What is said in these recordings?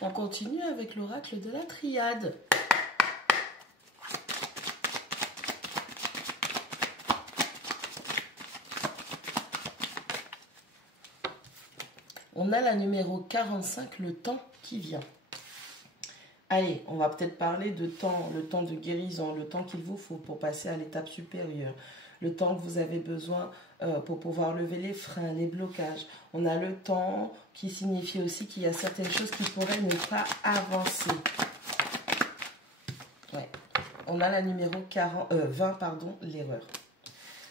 On continue avec l'oracle de la triade. On a la numéro 45, le temps qui vient. Allez, on va peut-être parler de temps, le temps de guérison, le temps qu'il vous faut pour passer à l'étape supérieure, le temps que vous avez besoin pour pouvoir lever les freins, les blocages. On a le temps qui signifie aussi qu'il y a certaines choses qui pourraient ne pas avancer. Ouais. On a la numéro 20, pardon, l'erreur.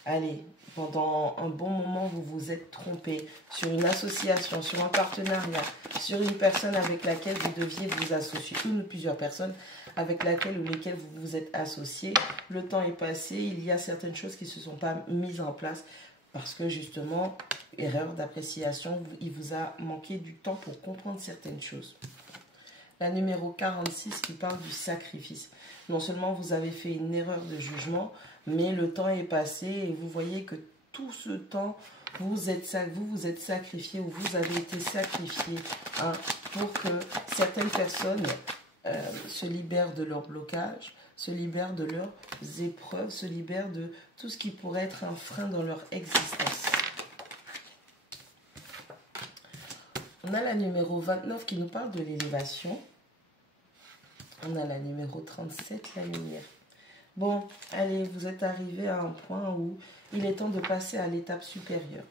Allez, pendant un bon moment, vous vous êtes trompé sur une association, sur un partenariat, sur une personne avec laquelle vous deviez vous associer, une ou plusieurs personnes avec laquelle ou lesquelles vous vous êtes associés. Le temps est passé, il y a certaines choses qui ne se sont pas mises en place parce que justement, erreur d'appréciation, il vous a manqué du temps pour comprendre certaines choses. La numéro 46 qui parle du sacrifice. Non seulement vous avez fait une erreur de jugement, mais le temps est passé et vous voyez que tout ce temps, vous vous êtes sacrifié ou vous avez été sacrifié pour que certaines personnes se libèrent de leur blocage, se libèrent de leurs épreuves, se libèrent de tout ce qui pourrait être un frein dans leur existence. On a la numéro 29 qui nous parle de l'élévation. On a la numéro 37, la lumière. Bon, allez, vous êtes arrivé à un point où il est temps de passer à l'étape supérieure.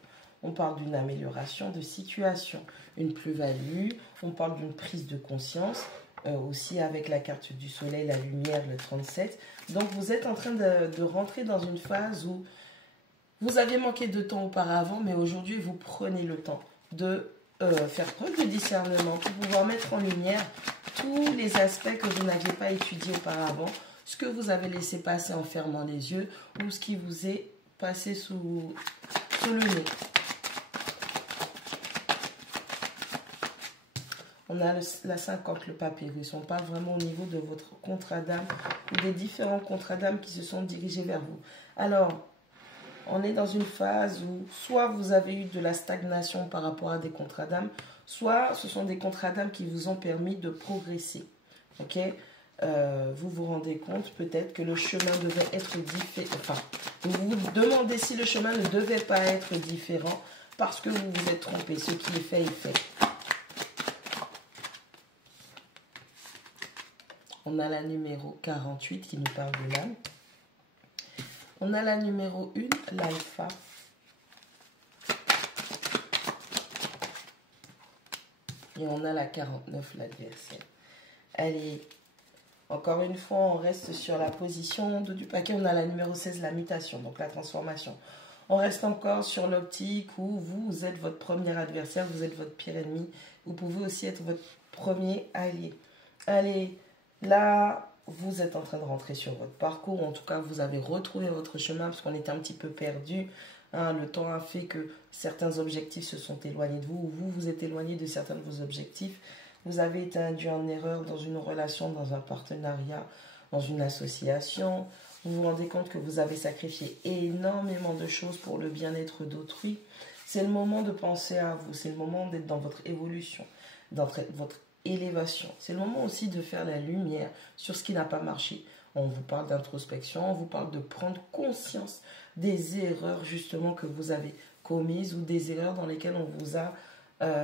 On parle d'une amélioration de situation, une plus-value, on parle d'une prise de conscience, aussi avec la carte du soleil, la lumière, le 37. Donc, vous êtes en train de rentrer dans une phase où vous avez manqué de temps auparavant, mais aujourd'hui, vous prenez le temps de faire preuve de discernement pour pouvoir mettre en lumière tous les aspects que vous n'aviez pas étudiés auparavant, ce que vous avez laissé passer en fermant les yeux ou ce qui vous est passé sous le nez. On a la 50, le papyrus. On parle vraiment au niveau de votre contrat d'âme ou des différents contrats d'âme qui se sont dirigés vers vous. Alors, on est dans une phase où soit vous avez eu de la stagnation par rapport à des contrats d'âme, soit ce sont des contrats d'âme qui vous ont permis de progresser. Ok, vous vous rendez compte peut-être que le chemin devait être différent. Enfin, vous vous demandez si le chemin ne devait pas être différent parce que vous vous êtes trompé. Ce qui est fait est fait. On a la numéro 48 qui nous parle de l'âme. On a la numéro 1, l'alpha. Et on a la 49, l'adversaire. Allez, encore une fois, on reste sur la position du paquet. On a la numéro 16, la mutation, donc la transformation. On reste encore sur l'optique où vous êtes votre premier adversaire, vous êtes votre pire ennemi. Vous pouvez aussi être votre premier allié. Allez, là, vous êtes en train de rentrer sur votre parcours. En tout cas, vous avez retrouvé votre chemin parce qu'on était un petit peu perdu. Le temps a fait que certains objectifs se sont éloignés de vous. Ou vous vous êtes éloigné de certains de vos objectifs. Vous avez été induit en erreur dans une relation, dans un partenariat, dans une association. Vous vous rendez compte que vous avez sacrifié énormément de choses pour le bien-être d'autrui. C'est le moment de penser à vous. C'est le moment d'être dans votre évolution, dans votre élévation. C'est le moment aussi de faire la lumière sur ce qui n'a pas marché. On vous parle d'introspection, on vous parle de prendre conscience des erreurs justement que vous avez commises ou des erreurs dans lesquelles on vous a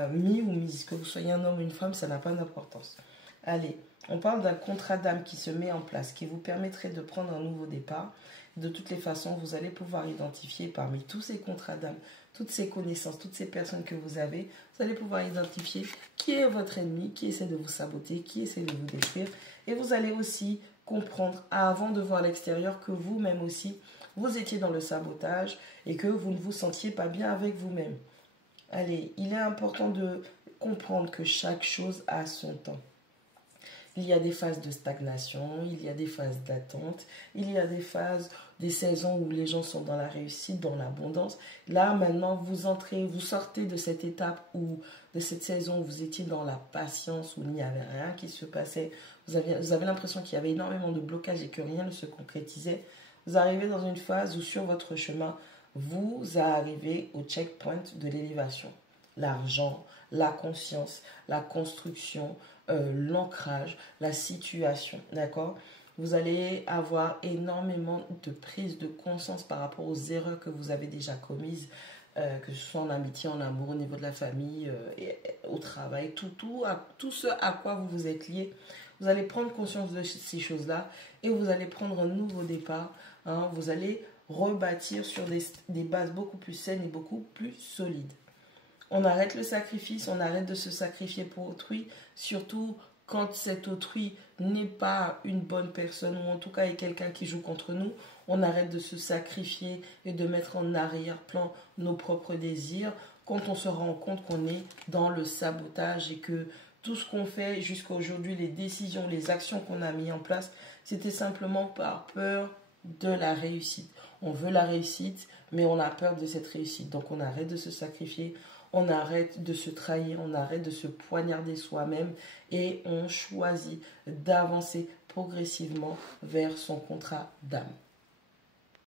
mis ou mise. Que vous soyez un homme ou une femme, ça n'a pas d'importance. Allez, on parle d'un contrat d'âme qui se met en place, qui vous permettrait de prendre un nouveau départ. De toutes les façons, vous allez pouvoir identifier parmi tous ces contrats d'âme, toutes ces connaissances, toutes ces personnes que vous avez, vous allez pouvoir identifier qui est votre ennemi, qui essaie de vous saboter, qui essaie de vous détruire. Et vous allez aussi comprendre, avant de voir l'extérieur, que vous-même aussi, vous étiez dans le sabotage et que vous ne vous sentiez pas bien avec vous-même. Allez, il est important de comprendre que chaque chose a son temps. Il y a des phases de stagnation, il y a des phases d'attente, il y a des phases, des saisons où les gens sont dans la réussite, dans l'abondance. Là, maintenant, vous sortez de cette étape ou de cette saison où vous étiez dans la patience, où il n'y avait rien qui se passait. Vous avez l'impression qu'il y avait énormément de blocages et que rien ne se concrétisait. Vous arrivez dans une phase où sur votre chemin, vous arrivez au checkpoint de l'élévation. l'argent, la conscience, la construction, l'ancrage, la situation, d'accord? Vous allez avoir énormément de prise de conscience par rapport aux erreurs que vous avez déjà commises, que ce soit en amitié, en amour, au niveau de la famille, et au travail, tout ce à quoi vous vous êtes lié. Vous allez prendre conscience de ces choses-là et vous allez prendre un nouveau départ. Hein, vous allez rebâtir sur des bases beaucoup plus saines et beaucoup plus solides. On arrête le sacrifice, on arrête de se sacrifier pour autrui, surtout quand cet autrui n'est pas une bonne personne ou en tout cas est quelqu'un qui joue contre nous. On arrête de se sacrifier et de mettre en arrière-plan nos propres désirs quand on se rend compte qu'on est dans le sabotage et que tout ce qu'on fait jusqu'à aujourd'hui, les décisions, les actions qu'on a mis en place, c'était simplement par peur de la réussite. On veut la réussite, mais on a peur de cette réussite. Donc on arrête de se sacrifier, on arrête de se trahir, on arrête de se poignarder soi-même et on choisit d'avancer progressivement vers son contrat d'âme.